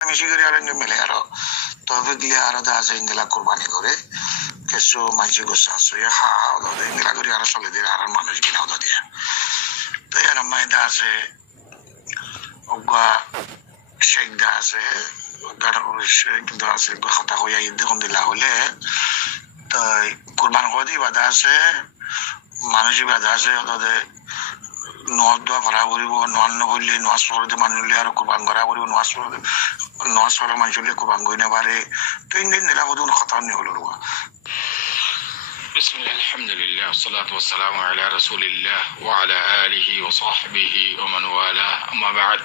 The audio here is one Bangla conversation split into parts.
বেশি করে আর মিলে আরো তবে গিয়ে আরো আছে ইংলা কোরবানি করে কিছু মাঝে গোসা আছে হা ইংলা করে আরো চলে দিয়ে আর মানুষ কিনা ওটা দিয়ে তো এর মাইদা আছে শেখ দা আছে কিন্তু আছে কথা হইয়া ঈদ দেখুন দিলা হলে তো কোরবান করে বাধা আছে মানসিক বাধা আছে ওদের নোয়াজ দোয়া করা করিব নোয়াজ নকরিলে নোয়াজ পড়তে মানুষলে আর কোরবান করা করিব নোয়াজ পড়া মানুষলে কোরবান করি না পারে তো ইন্দিন দিলা কোনো কথা নেই হলো রুয়া بسم الله الحمد لله والصلاة والسلام على رسول الله وعلى آله وصحبه ومن والاه أما بعد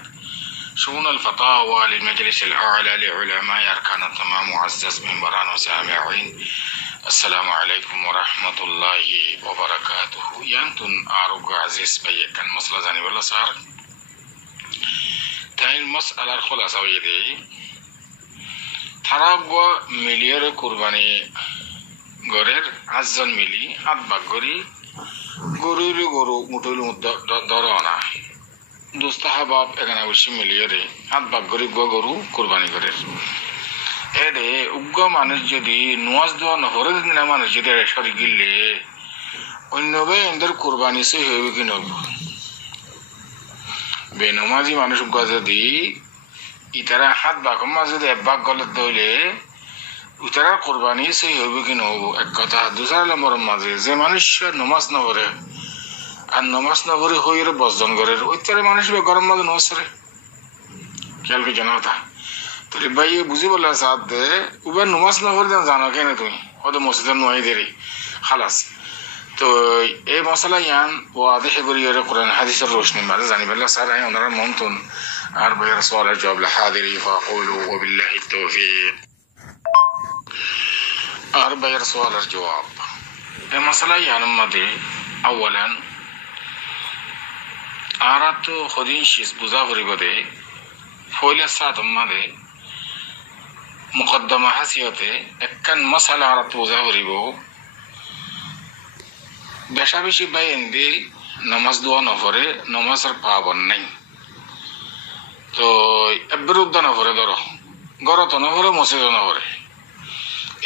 شؤون الفتاوى للمجلس الأعلى لعلماء أركان التمام معزز منبران وسامعين السلام عليكم ورحمة الله وبركاته ينتن أروق عزيز بيكن مسألة زاني ولا صار تاين مسألة الخلاصة ويدي تراغوا مليار قرباني গরের 8 জন মিলি হাত ভাগ করি গরু মুঠুলি ধরো না দুস্তাহাবাব এখানে অবশ্যই মিলিয়ে রে হাত ভাগ করি গরু কোরবানি করে এরে উগ্র মানুষ যদি নোয়াজ দেওয়া নহরে না মানুষ যদি সরি গিললে অন্যবে এদের কোরবানি সে হইবে কি নব বেনমাজি মানুষ উগ্র যদি ইতারা হাত ভাগ যদি এক ভাগ গলত ধরলে উতারা কোরবানি সেই হইবে কি নহব এক কথা দুসরা নম্বর মাঝে যে মানুষ নমাজ না পড়ে আর নমাজ না পড়ে হইর বর্জন করে ওইতারে মানুষ গরম মাঝে নমাজ পড়ে খেয়াল কি জানা কথা তো ভাই বুঝি বললা সাথ দে উবার নমাজ না পড়ে জানো কেন তুমি হয়তো মসজিদের নোয়াই দেরি খালাস তো এই মশলা ইয়ান ও আদেশে করি কোরআন হাদিসের রোশনি মাঝে জানি বললা স্যার আই ওনারা মন্তন আর ভাইয়ের সওয়ালের জবাব হাদিরি ফাকুলু ওয়াবিল্লাহি তাওফীক আর ভাইয়ের সওয়ালের জবাব এই মশলা ইয়ানের মধ্যে আওয়ালান আর তো খদিন শিস বুঝা পরিবদে ফইলা সাত মধ্যে মুকদ্দমা হাসিয়তে একখান মশলা আর তো বুঝা পরিব বেশা বেশি বাইন দি নামাজ দোয়া নপরে নামাজের পাবন নাই তো বিরুদ্ধ নপরে ধরো গরত নপরে মসজিদ নপরে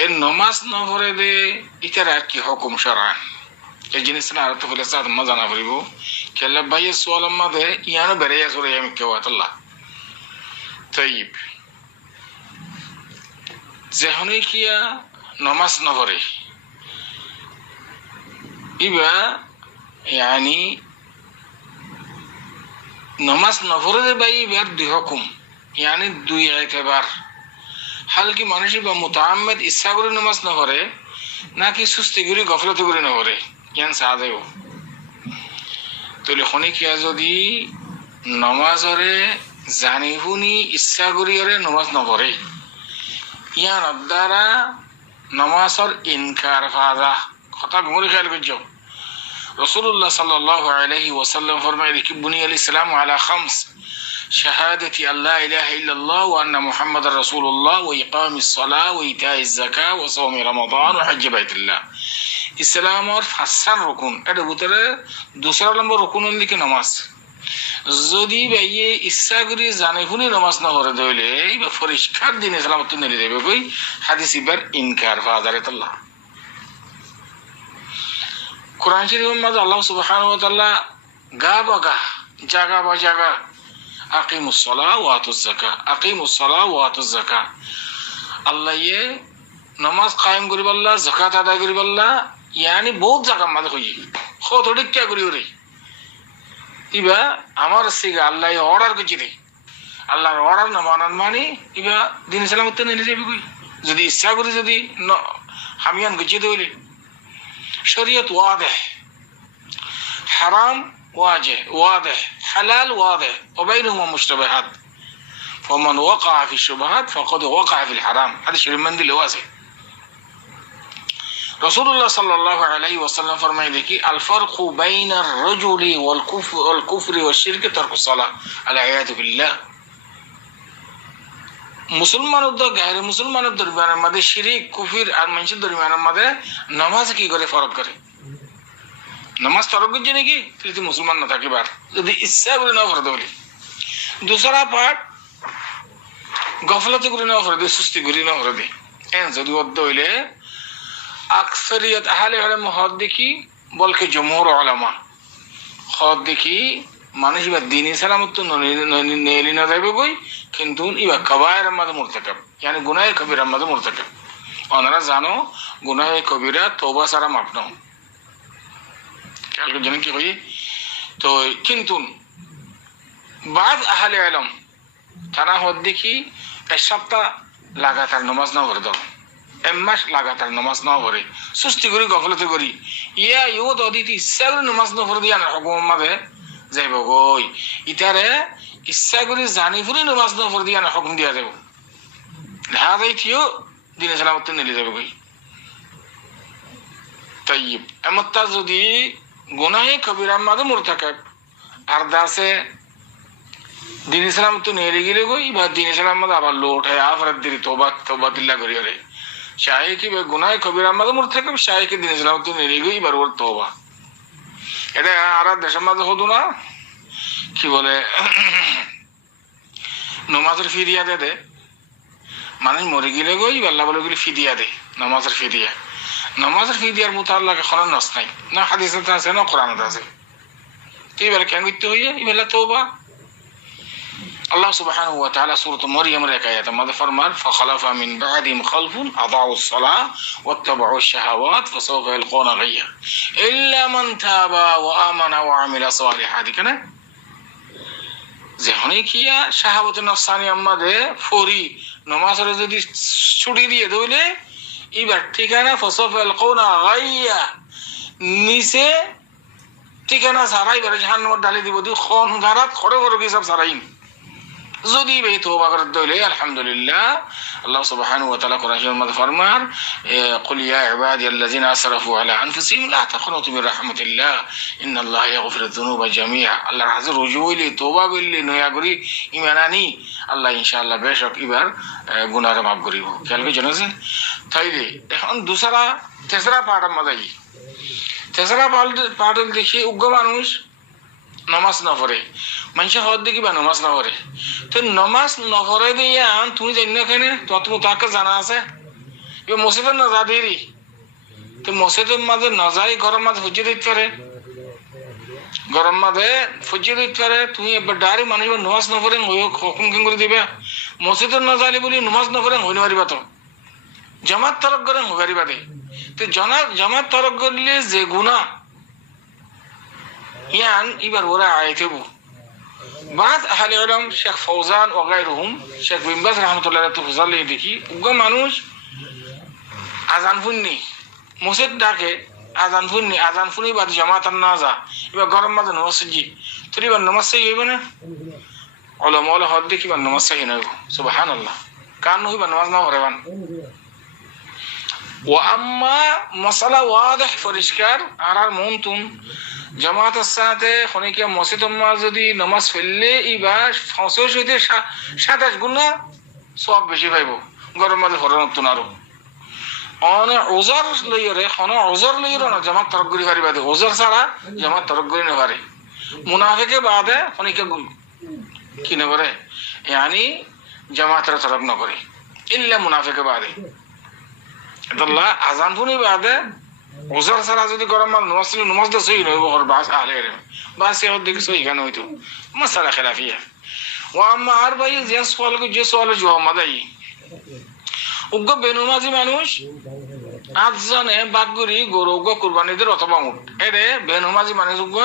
এর নমাজ নপরে দে ইতার আর কি হুকুম শরআন এই জিনিসটা আর তো বলে সাদ মজা না পড়িব কেলা ভাই সোয়াল মধ্যে ইয়ানো বেরে আসরে আমি কেউ আল্লাহ তাইব যেহনে কিয়া নমাজ নপরে ইবা ইয়ানি নমাজ নপরে দে ভাই ইবার দুই হুকুম ইয়ানি দুই একেবার হালকি মানুষই বা মুতাআম্মিদ ইচ্ছা করে নামাজ না পড়ে নাকি সুস্তি করে গফলতি করে না পড়ে ইয়ান সাদেও তাহলে খনিকিয়া যদি নামাজরে জানি শুনি ইচ্ছা করিরে নামাজ না পড়ে ইয়ান দ্বারা নামাজর ইনকার ফাজা কথা ঘুরে খেয়াল করছো রাসূলুল্লাহ সাল্লাল্লাহু আলাইহি ওয়াসাল্লাম ফরমায় কি বুনিয়াল ইসলাম আলা খামস شهادة أن لا إله إلا الله وأن محمد رسول الله وإقام الصلاة وإيتاء الزكاة وصوم رمضان وحج بيت الله إسلام और ফাসার রুকুন এটা ভিতরে দুসরা নম্বর রুকুন হল কি নামাজ যদি ভাইয়ে ইচ্ছা করি জানে শুনি নামাজ না করে দইলে বা পরিষ্কার দিনে সালামত নেড়ে দেবে কই হাদিস ইবার ইনকার ফাজারাতুল্লাহ কোরআন শরীফের মধ্যে আল্লাহ সুবহানাহু ওয়া তাআলা গা বা গা জায়গা বা জায়গা আকিমুস সালাহ ওয়া আতুজ যাকাত আকিমুস সালাহ ওয়া আতুজ যাকাত আল্লাহ ये नमाज कायम करिब अल्लाह যাকাত আদায় করিব আল্লাহ यानी बहुत জায়গা মাঝে কই কত টিকা করি ওরে ইবা আমার সিগা আল্লাহ অর্ডার করছি রে আল্লাহর অর্ডার না মানান মানে ইবা দিন সালামত নিয়ে যাবি কই যদি ইচ্ছা করি যদি হামিয়ান গজি দইলে শরীয়ত ওয়াদেহ হারাম واضح واضح حلال واضح وبينهما مشتبهات فمن وقع في الشبهات فقد وقع في الحرام هذا شيء من دل واضح رسول الله صلى الله عليه وسلم فرمى لك الفرق بين الرجل والكفر والشرك ترك الصلاة العياذ بالله মুসলমানের গায়ের মুসলমানের দরমিয়ানের মধ্যে শিরিক কুফর আর মানুষের দরমিয়ানের মধ্যে নামাজ কি করে ফরক করে नमाज तर्क करছে নাকি তুই মুসলমান না থাকিবার যদি ইচ্ছা করে না পড়তে বলি दूसरा पार्ट গফলতে করে না করে দে, সুস্তি করে না করে দে। এন যদি অদ্দ হইলে আকসারিয়ত আহলে ইলম হদ দেখি বলকে জমহুর উলামা হদ দেখি মানুষ ইবা দিন ইসলামত তো নেলি না যাইবে কই, কিন্তু ইবা কাবায়ের মাঝে মুরতাকাব, মানে গুনাহে কবিরার মাঝে মুরতাকাব। ওনারা জানো গুনাহে কবিরা তওবা ছাড়া মাফ না। কালকে জানেন কি কই? তো কিন্তু বাদ আহলে ইলম তারা হদ দেখি এক সপ্তাহ লাগাতার নামাজ না পড়ে দাও, এক মাস লাগাতার নামাজ না পড়ে, সুস্তি করি গফলতে করি, ইয়া ইও দিতে ইচ্ছা করে নামাজ না পড়ে দিয়া না হুকুম মাঝে যাইব গই। ইতারে ইচ্ছা করে জানি ফুরি নামাজ না পড়ে দিয়া না হুকুম দিয়া যাব, দেখা যাই থিও দিনে সালামত নেলে যাবে গই। তাইব এমতা যদি গুনাহে কবিরার মাঝে মুরতাকাব আর দাসে দিন ইসলাম তো নেড়ে গেলে গই, বা দিন ইসলাম মাঝে আবার লো উঠায় আফরাত দিলি তোবা তোবা দিল্লা করি রে শাহে কি গুনাহে কবিরার মাঝে মুরতাকাব, শাহে কি দিন ইসলাম তো নেড়ে গই বার ওর তোবা। এটা আর দেশের মাঝে হতো না, কি বলে নমাজের ফিরিয়া দে মানুষ মরে গেলে গই আল্লাহ বলে গেলে ফিদিয়া দে, নমাজের ফিদিয়া। নমাজের ফিদিয়ার মোতাল্লাকে খরচ নস নাই, না হাদিসে আছে না কোরআনে আছে। এইবেলা কেন করতে হইয়া এইবেলা তওবা। আল্লাহ সুবহানাহু ওয়া তাআলা সূরা মারইয়ামের এক আয়াতের মধ্যে ফরমান ফাখালাফা মিন বাদিহিম খালফুন আদাউস সালাহ ওয়াত্তাবাউশ শাহাওয়াত ফাসাউফা ইয়ালকুনা গায়্যা ইল্লা মান তাবা ওয়া আমানা ওয়া আমিলা সালিহাত। কেন যে হনে কিয়া শাহাওয়াত নফসানি আমাদের ফরি নামাজের যদি ছুটি দিয়ে দইলে এবার ঠিকানা ফাসাউফা ইয়ালকুনা গায়্যা নিচে ঠিকানা সারাই বের জাহান্নামে ডালি দিব, দি খন গারাত খড়ে খড়ে কি সব সারাইন যদি বে তওবা করে দইলে আলহামদুলিল্লাহ। আল্লাহ সুবহানাহু ওয়া তাআলা কোরআনের মধ্যে ফরমান কুল ইয়া ইবাদিয়াল্লাযিনা আসরাফু আলা আনফুসিহিম লা তাকুনতু মির রাহমাতিল্লাহ ইন্নাল্লাহা ইয়াগফিরুয যুনুবা জামিআ। আল্লাহর হাজর রুজু হইলে তওবা করলে নয়া করি ঈমান আনি আল্লাহ ইনশাআল্লাহ বেশক এবার গুনাহ মাফ করিব। খেয়াল জানেন তাইলে এখন দুসরা তেসরা পার্টের মধ্যে তেসরা পার্ট দেখি উগ্র মানুষ নমাজ না পড়ে, মানুষের হদ দেখি বা নমাজ না পড়ে। তো নমাজ না পড়ে দিয়া তুমি জানি না কেন তোমার তাকে জানা আছে এবার মসজিদের না যা দেরি, তো মসজিদের মাঝে না যাই গরম মাঝে ফুজিয়ে দিতে পারে, গরম মাঝে ফুজিয়ে দিতে পারে। তুমি এবার ডাইরেক্ট মানুষ নমাজ না পড়েন হুকুম কেন করে দিবে? মসজিদের না যাইলে বলি নমাজ না পড়েন হইতে পারিবা, তো জামাত তরক করেন হইবারিবা দে। তো জামাত তরক করলে যে গুনাহ ইয়ান এবার ওরা আইতেব। বাদ আহলে ইলম শেখ ফৌজান ও গায়রুহুম শেখ বিন বাজ রাহমাতুল্লাহ আলাইহি ফুজালে দেখি উগ্র মানুষ আজান ফুননি মসজিদ ডাকে আজান ফুনি বাদ জামাত না যা এবার গরম মাঝে নামাজ জি তো এবার নামাজ চাই হইবে না ওলামা ওলা হদ দেখি বা নামাজ চাই না সুবহানাল্লাহ কান হইবা নামাজ না পড়েবান। ও আম্মা মশালা ওয়াদেহ পরিষ্কার আর মনতুন জামাতের সাথে খনিকিয়া মসজিদ যদি নামাজ ফেললে এবার 65 হইতে 27 গুণা সব বেশি পাইব গরম মাঝে ফরনত আরো অনে ওজার লইরে খনো ওজার লইরে না জামাত তরক করি পারিবা দে ওজার ছাড়া জামাত তরক করি না পারে। মুনাফিকে বাদে খনিকিয়া কি না করে ইয়ানি জামাতের তরক না করে ইল্লা মুনাফিকে বাদে আল্লাহ আজান ফুনি বাদে ওজার ছাড়া যদি গরম মাল নমাজ তো সহি নইব বাস আহলে ইলম বাস এর দিকে সহি কেন হইতো মাসালা খিলাফিয়া। ও আম্মা আর ভাই যে সওয়াল জবাব মাদাই উগ্র বেনমাজি মানুষ 8 জনে বাগগুরি গরু উগ্র কুরবানিদের অথবা উট এরে বেনমাজি মানুষ উগ্র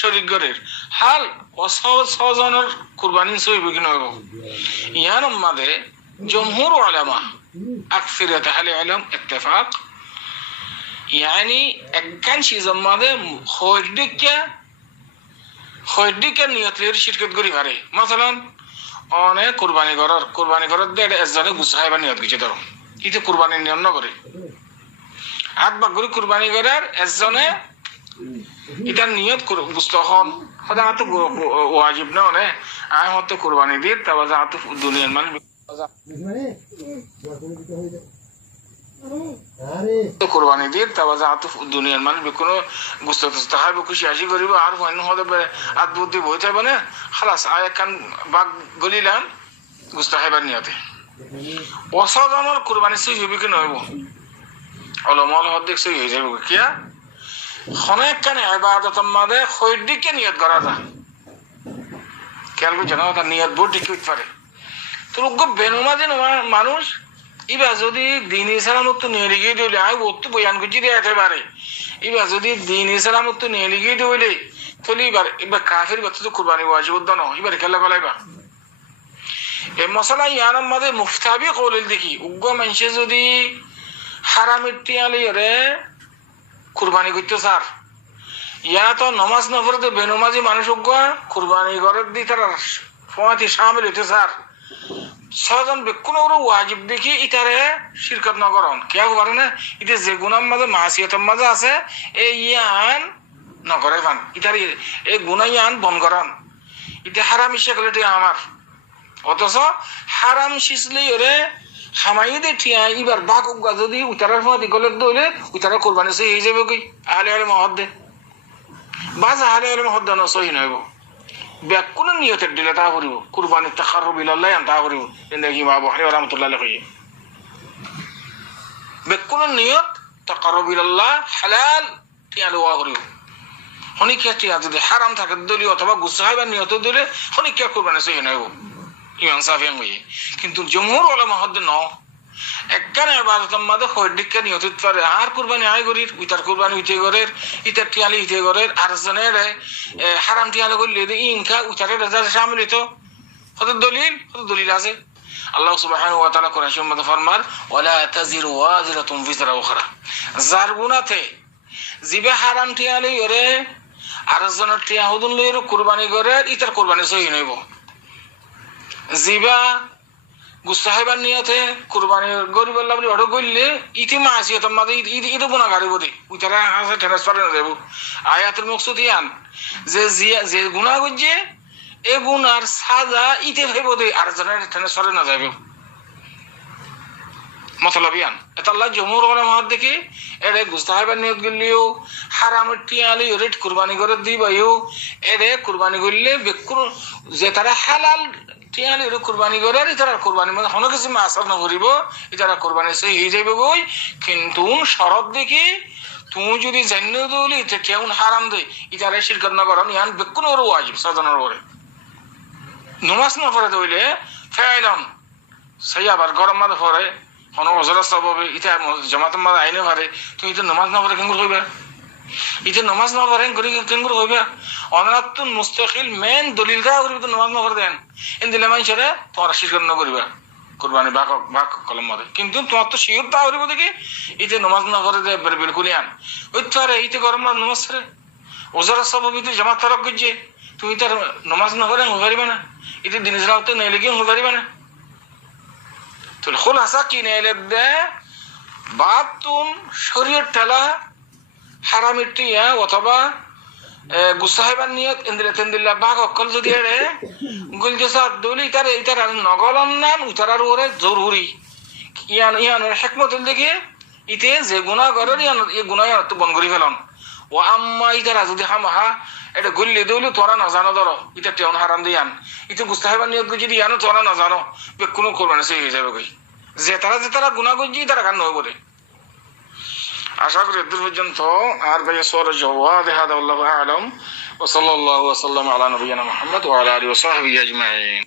শরীক গরের হাল 6 জনের কুরবানি সহিব কি নইব ইয়ার মধ্যে জমহুর উলামা আকসারিয়ত আহলে ইলম ইত্তেফাক يعني كان شيء زمانه خودك নিয়ত লের শিরকত করি পারে مثلا অনে কুরবানি করার দে একজনে গুছাই বা নিয়ত গিয়ে ধরো ইতে কুরবানি নিয়ম না করে হাত বা গরি কুরবানি করার একজনে এটা নিয়ত করে গুস্তখন খোদা তো ওয়াজিব না মানে আয় হতে কুরবানি দিয়ে তবে যা তো দুনিয়ার মান কুরবানি দিয়ে তবে যা তো দুনিয়ার মান কোনো গুস্ত তাহার খুশি হাসি করিব আর হইন হতে আর বুদ্ধি বই থাকবে না খালাস আয় একখান বাঘ গলিলাম গুস্তাখাইবার নিয়তে অসাধারণ কুরবানি সই হইবে কি নহব অলমল হদ্দিক সই হয়ে যাবে কিয়া অনেক কানে ইবাদতের মাঝে খৈদিকে নিয়ত করা যায় খেয়াল করছেন তার নিয়ত বহুত ঠিক হইতে পারে তো বেনুমাজে মানুষ ইবা যদি দিন ইসলামত নিয়ে লিখিয়ে দিলে আমি বহুত বয়ান করছি রে একেবারে এবার যদি দিন ইসলামত নিয়ে লিখিয়ে দিলে তাহলে এবার কাফের বাচ্চা তো কুরবানি ওয়াজিব ন এবার খেলা বলাইবা এই মশলা ইয়ার মাঝে মুফতাবি কলিল দেখি উগ্র মানুষে যদি হারামের টিয়ালি রে কুরবানি করতে স্যার ইয়া তো নমাজ নফরতে বেনমাজি মানুষ উগ্র কুরবানি ঘরের দি তার ফোয়াতি সামিল হইতে স্যার ছজন কোনো ওয়াজিব দেখি ইটারে শিরকত নগরণ কে পারে না এটা যে গুণার মাঝে মাসিয়তের মাঝে আছে এই ইয়ান নগরে ফান ইটার এই গুণা ইয়ান বন করান এটা হারাম ইসে গেলে এটা আমার অথচ হারাম শিসলে ওরে হামাইদে ঠিয়া এবার বাক উগা যদি উতারার ফোয়াতি গলের দইলে উতারা কোরবানি সই হয়ে যাবে কই আলে আলে মহদ্দে বাজ আলে আলে মহদ্দে ন সহি নইব ব্যাকুন নিয়তের দিলে তা করিব কুরবানি তাকাররুব ইলাল্লাহ তা করিব ইন্দা ইমাম বুখারী রাহমাতুল্লাহ আলাইহি ব্যাকুন নিয়ত তাকাররুব ইলাল্লাহ হালাল টিয়ালো ওয়া করিব হনিকিয়া টিয়া যদি হারাম থাকে দলি অথবা গুসাইবা নিয়ত দিলে হনিকিয়া কুরবানি সহি নইব ইমাম সাফিয়ান কই কিন্তু জমহুর উলামা হদ্দে ন একখানে ইবাদতের মাঝে খৈদিকে নিয়ত পারে আর কুরবানি আয় করির উইতার কুরবানি উইতে গরের ইতার টিয়ালি উইতে গরের আর জনের হারাম টিয়ালে করলে ইনকা উইতারে রাজার শামিল হইতো কত দলিল আছে আল্লাহ সুবহানাহু ওয়া তাআলা কোরআন শরীফে ফরমার ওয়ালা তাজিরু ওয়াজিরাতুন বিজরা উখরা যার গুনাহতে জিবে হারাম টিয়ালি ওরে আর জনের টিয়া হুদুন লইর কুরবানি করে ইতার কুরবানি সহি নইব জিবা গুস্তাহাইবার নিয়তে কুরবানি গরিব আল্লাহ বলে অর্ডার করলে ইতি মাসিয়তের মাঝে ইতি গুণাগারি বলি উইতারা আছে ট্রান্সফার না দেব আয়াতের মকসুদ ইয়ান যে গুণা করছে এ গুণার সাজা ইতে ভাইব দে আর জনের ট্রান্সফার না যাবে মতলব ইয়ান এটা আল্লাহ জমহুর উলামা দেখি এরে গুস্তাহাইবার নিয়ত করলেও হারামের টিয়ালি রেট কুরবানি করে দিবাইও এরে কুরবানি করলে বেকুর যে তারা হালাল টিয়ালি কুরবানি করে ইতারা কুরবানি মানে কোনো কিছু মাসার না করিব ইতারা কুরবানি সই হয়ে যাবে বই কিন্তু শরত দেখি তুমি যদি জানিয়ে দিলি এটা কেমন হারাম দে ইতারা শিরকত না করেন ইয়ান বেকুন ওর ওয়াজিব সাজানোর পরে নমাজ না পড়ে দইলে ফাইলাম সেই আবার গরম মাঝে পড়ে কোনো অজরা সববে ইতা জামাতের মাঝে আইনে পারে তুমি তো নমাজ না পড়ে কেমন হইবে ইতে নমাজ না পড়েন করি কেমন হইবে অনারাতুন মুস্তাকিল মেন দলিলটা করিবে তো নমাজ না পড়ে দেন এন দিলে মানুষেরা তোমরা শিরকত না করিবা কুরবানি বাক কলম মাঝে কিন্তু তোমার তো শিওর তা করিব দেখি ইতে নমাজ না পড়ে দে বিলকুল ইয়ান ওইতারে ইতে গরম মাঝে নমাজ পড়ে ওজরা সববে তো জামাত তরক গজে তুমি তার নমাজ না পড়ে হইবা না ইতে দিন ইসলাম তো নাই লাগি হইবা না তো খোলাসা কি নেলে দে বাতুন শরীয়ত ঠেলা হারামের টিয়া অথবা গুসাইবার নিয়ত ইন্দ্রে তেন্দিল্লা বাঘ অকল যদি এড়ে গুলজসাদ দলি ইতারে ইতার নগলন নাম উতারার ওরে জরুরি ইয়ানোর হেকমত দেখে ইতে যে গুণা করেন এই গুণা তো বন করি ফেলন ও আম্মা ইতারা যদি হামাহা এটা গুললে দৌলি তোরা না জানো ধরো ইটা টেউন হারাম দিয়ান ইতে গুস্তাইবার নিয়ত যদি ইয়ানো তোরা না জানো কোনো করবানে সে হয়ে যাবে কই যে তারা গুণা করছি তারা কান নয় বলে আশা করি এদূর পর্যন্ত আর ভাইয়া সওয়াল জওয়াব হাদা আল্লাহু আ'লাম ওয়া সাল্লাল্লাহু ওয়া সাল্লাম আলা নবিয়িনা মুহাম্মদ ওয়া আলা আলিহি ওয়া সাহবিহি আজমাইন